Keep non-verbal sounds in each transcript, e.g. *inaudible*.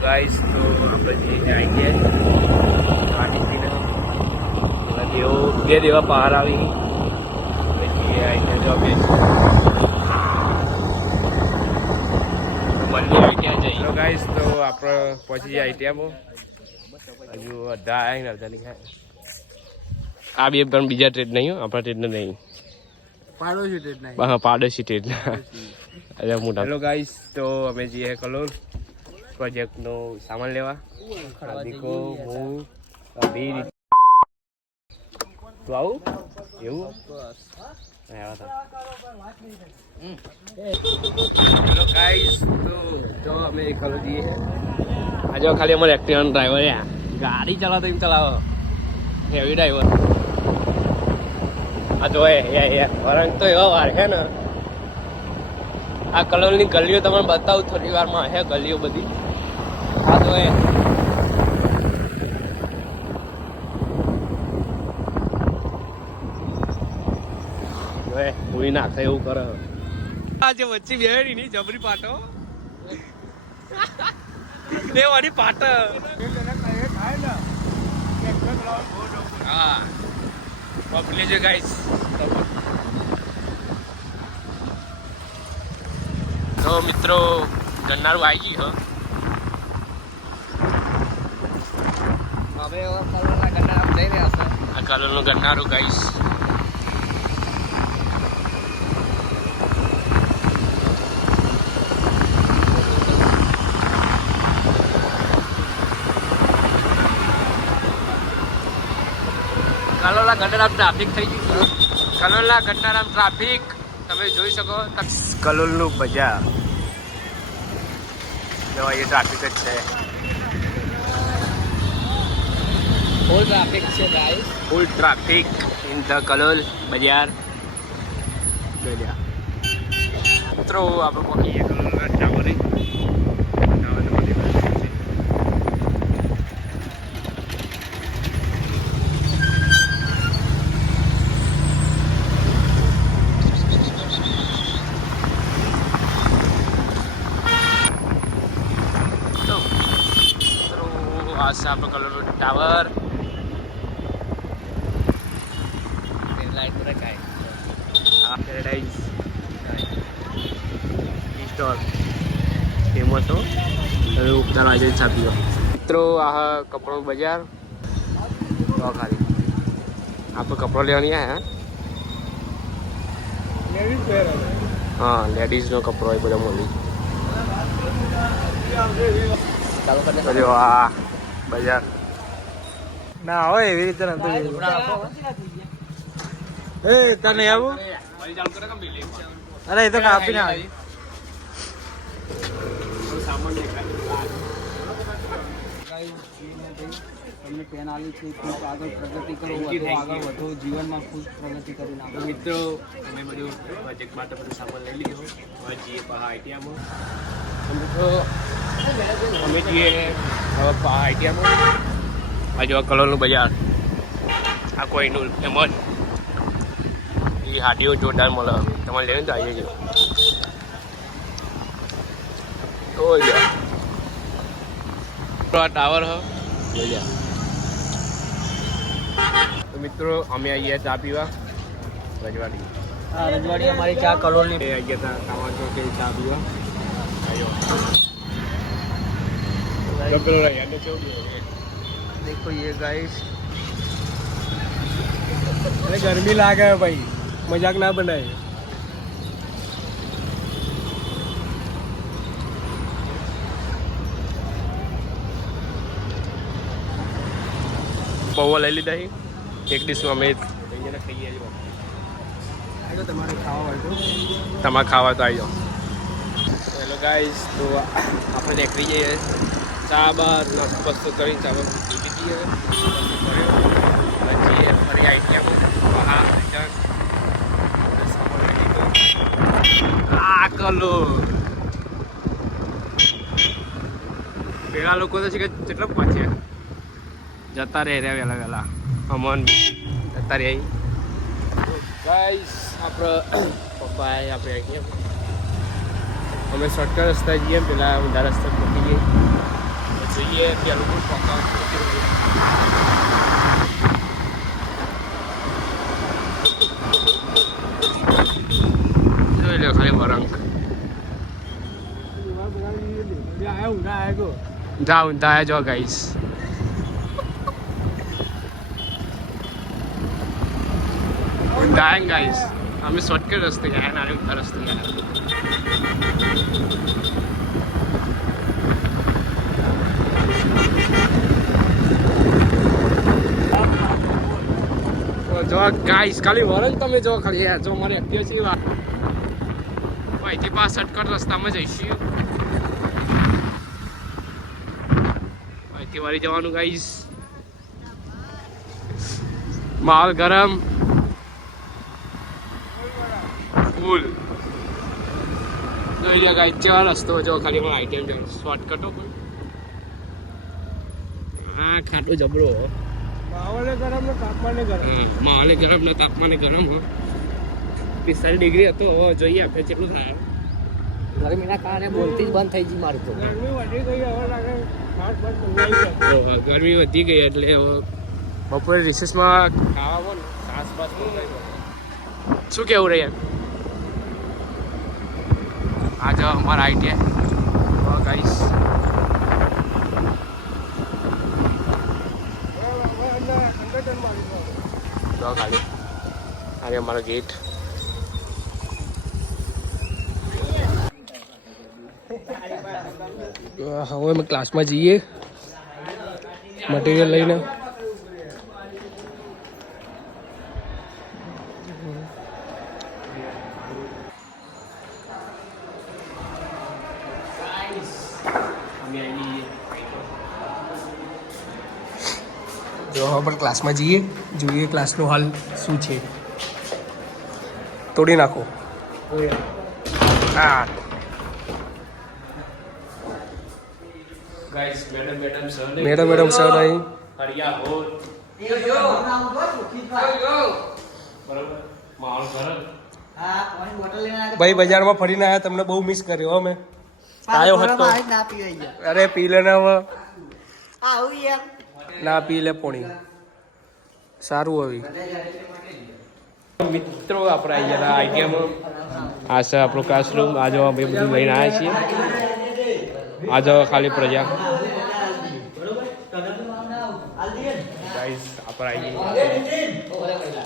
Guys તો આપણે જે આવી ગયા ગાડીથી દેવો બે દેવા બહાર આવી. પછી આવીને જો અમે મંદિર જઈએ તો ગાઈસ તો આપણે પહોંચી જાય ત્યાં હજુ અડધા આવીને અડધા નીકળ્યા આ બે પણ બીજા ટ્રેડ નહીં હો, આપણા ટ્રેડ નહીં. પાડોશી ટ્રેડ નહીં. હા પાડોશી ટ્રેડના અરે મોટા. હેલો ગાઈસ તો અમે જઈએ કલોલ. પ્રોજેક્ટનો સામાન લેવા. દીકો હું અભી તું આવું? એવું? હેલો ગાઈસ તો. જો અમે આજે ખાલી અમારે એક્ટિવાનો ડ્રાઈવર યા ગાડી ચલાવતો એમ ચલાવો. હેવી ડ્રાઈવર આ જો વરંગ તો એવા વાર છે ને. આ કલોલની ગલીઓ તમને બતાવું થોડી વારમાં હે ગલીઓ બધી. આ એ. કોઈ એવું કરે. આજે વચ્ચે બેહરી ની જબરી પાટો. બે વાળી પાટ. હા. પબ્લિક છે ગાઈસ તો મિત્રો ગન્નારું આવી ગયું હવે આ કલોલનું ગન્નારું ગાઈશ કલોલા ગન્નારામ ટ્રાફિક થઈ ગયું કલોલા ગન્નારામ ટ્રાફિક તમે જોઈ શકો કલોલનું બજાર. જો એ ટ્રાફિક જ છે. ફૂલ ટ્રાફિક છે guys full traffic in the Kalol બજાર બજાર મિત્રો, આપણે પહોંચી ગયા કલોલ ટાવરે આપણે કલોલનો ટાવર લાઈટ પર કાય આ પેરેડાઇઝ સ્ટોર ફેમસ હો. હવે ઉપદાર આજે છાપી મિત્રો આ કપડો બજાર. તો ખાલી. આપણે કપડો લેવાની આયા હા? લેડીઝનો કપડો હોય બધા મળી ચાલો આ બજાર. ના હોય એવી રીતે નતું એ તને આવું? અરે એ તો કાપી ના તમને પેન આવી છે ખૂબ આગળ પ્રગતિ કરો વધુ આગળ વધો જીવનમાં ખૂબ પ્રગતિ કરી નાખો મિત્રો, અમે બધું પ્રોજેક્ટ માટે બધું સામાન લઈ લીધો. હવે જઈએ પહા આઈટીઆમાં તો અમે જઈએ પહા આઈટીઆમાં આ જેવા કલોલનું બજાર. આ કોઈનું એમ જ. એ હાટીઓ જોરદાર મળે. તમારે લેવું તો આવી જજો. ટાવર હ. તો મિત્રો અમે આવીએ ચા પીવા. રજવાડી. રજવાડી અમારી ચા કલોલની. બે આવી ગયા હતા તો કે ચા પીવા. ગરમી લાગે ભાઈ. મજાક ના બનાય પૌવા લઈ લીધા છે. એક ડીશમાં અમે તમારે ખાવા તો આવ્યો જાઓ. હેલો ગાઈસ તો આપણે નીકળી જઈએ. ચા બાર નાસ્તો બસ્તો કરીને ચા બાર લીધી પછી ફરી આવી ગયા હા આ કલર. પેલા લોકો તો છે કે કેટલા પાછ્યા જતા રહે રહ્યા વહેલા વહેલા. અમન જતા રહે ગાઈસ *coughs* આપણે પપ્પા આપણે અહીંયા અમે શોર્ટકટ રસ્તા જઈએ પેલા ઊંધા રસ્તા પહોંચી ગઈ જઈએ પેલું પણ પકાવ જોઈ લો ખાલી વરંગ. જા ઊંધા જો ગાઈસ. ઊંધા ગાઈસ અમે શોર્ટકટ રસ્તે ગયા નાની ઊંધા રસ્તે ગયા તો જો ગાઈસ ખાલી વરણ તમે જો ખાલી યાર જો મને અત્યારે છે વાત અહીંથી પાસ શોર્ટકટ રસ્તામાં જઈશું અહીંથી વાળી જવાનું ગાઈસ માલ ગરમ જોઈ લો ચાર રસ્તો જો ખાલી હું આઈટમ જો શોર્ટકટો પણ હા ખાટો જબરો. માહોલે ગરમ ને તાપમાને ગરમ. હા, માહોલે ગરમ ને તાપમાને ગરમ હો. પિસ્તાલીસ ડિગ્રી હતો હવે જોઈએ આપણે કેટલું થાય. ગરમીના કારણે બોલતી જ બંધ થઈ ગઈ મારું તો. ગરમી વધી ગઈ હવે લાગે ગરમી વધી ગઈ એટલે હવે બપોરે રિસેસમાં ખાવા બોલ. છાસ બાસ શું કેવું રે આ જો અમારા આઈટીઆઈ ગાઈસ. જો ખાલી અરે અમારો ગેટ હવે અમે ક્લાસમાં જઈએ. મટીરિયલ લઈને. જો હવે પણ ક્લાસમાં જઈએ. જોઈએ ક્લાસનો હાલ શું છે. તોડી નાખો. હા. Madam madam sir madam madam sir અહીં ભાઈ બજારમાં ફરીને આવ્યા તમને બહુ મિસ કર્યો અમે આવ્યો હતો. અરે પી લે આવું હવે ના પી લે પોણી. સારું આવી મિત્રો આપણે આવી ગયા આઈટીઆઈમાં આ છે આપણું ક્લાસરૂમ આ જો અમે બધું લઈને આવ્યા છીએ. આ જો ખાલી પ્રજા. આપણે આવી ગયા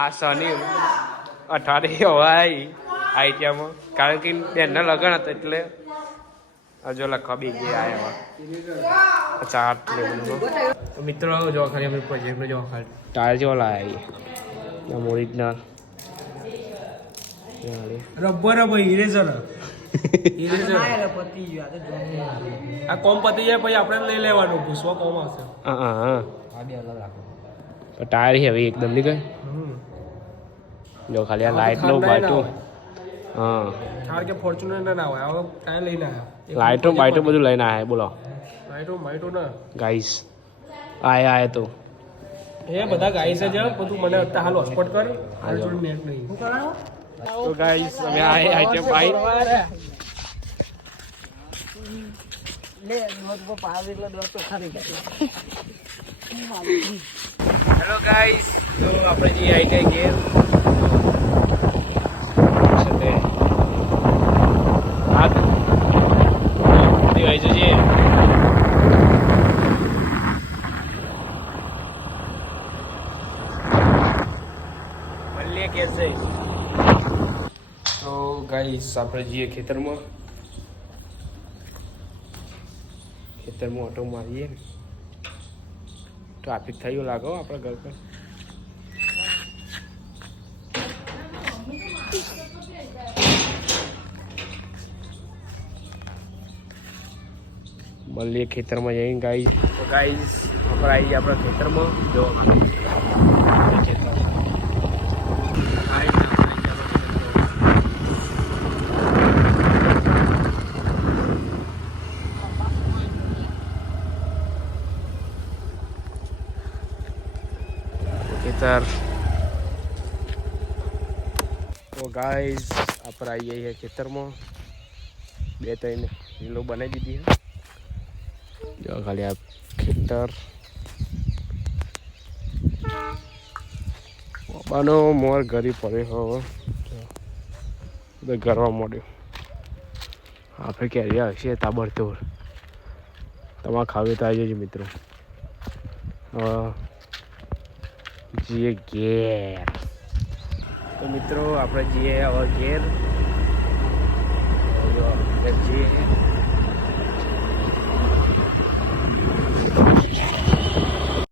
આ શનિ અઠવાડિયે હોય આઈટીઆમાં કારણ કે બેનના લગ્ન હતા એટલે હજુ લખવા બી ગયા આવ્યા અચ્છા આટલે મિત્રો જો ખાલી અમે પ્રોજેક્ટ જો ખાલી ટાયર જેવો લાવ્યા ઓરિજિનલ રબર ભાઈ ઇરેઝર આ કોમ પતી જાય પછી આપણે લઈ લેવાનું ભૂસવા કોમ આવશે. હા હા તો ટાયર હેવી એકદમ ગઈ જો ખાલી આ લાઇટનું બાટું હા. કારણ કે ફોર્ચ્યુનર ના હોય. હવે કાંઈ લઈને આવ્યા. લાઇટો બાઇટો બધું લઈને આવ્યા બોલો. લાઈટો માઇટો ના. ગાઈસ આયા આયા તો. એ બધા ગાઈસ જ બધું મને અત્યારે હાલ હોસ્પોટ કર. હાલ જોડે નેટ નહીં. તો ગાઈસ અમે આ આઈટમ બાઈ હેલો ગાઈસ તો આપણે જે આઈટી ગેર સાથે આ દિવાઈ જોઈએ મળીએ કે છે તો ગાઈસ આપણે જઈએ ખેતરમાં. ખેતરમાં ઓટો મારીએ. ટ્રાફિક થયું લાગો આપણા ઘર પર. મળીએ ખેતરમાં જઈને ગાઈ તો ગાઈસ આપણે આવી આપણા ખેતરમાં. જોવા માટે ખેતર ખેતર ગાઈઝ આપણે આવી જઈએ ખેતરમાં. બે ત્રણ લીલો બનાવી દીધી છે. જો ખાલી આ ખેતર. બાબાનો મોર ઘરે પડ્યો હવે ગરવા મળ્યો. આપણે કેરી હશે તાબડતોડ તમારે ખાવી તો આવી જજો મિત્રો. હવે જઈએ ઘેર. તો મિત્રો આપણે જઈએ હવે ઘેર. જઈએ.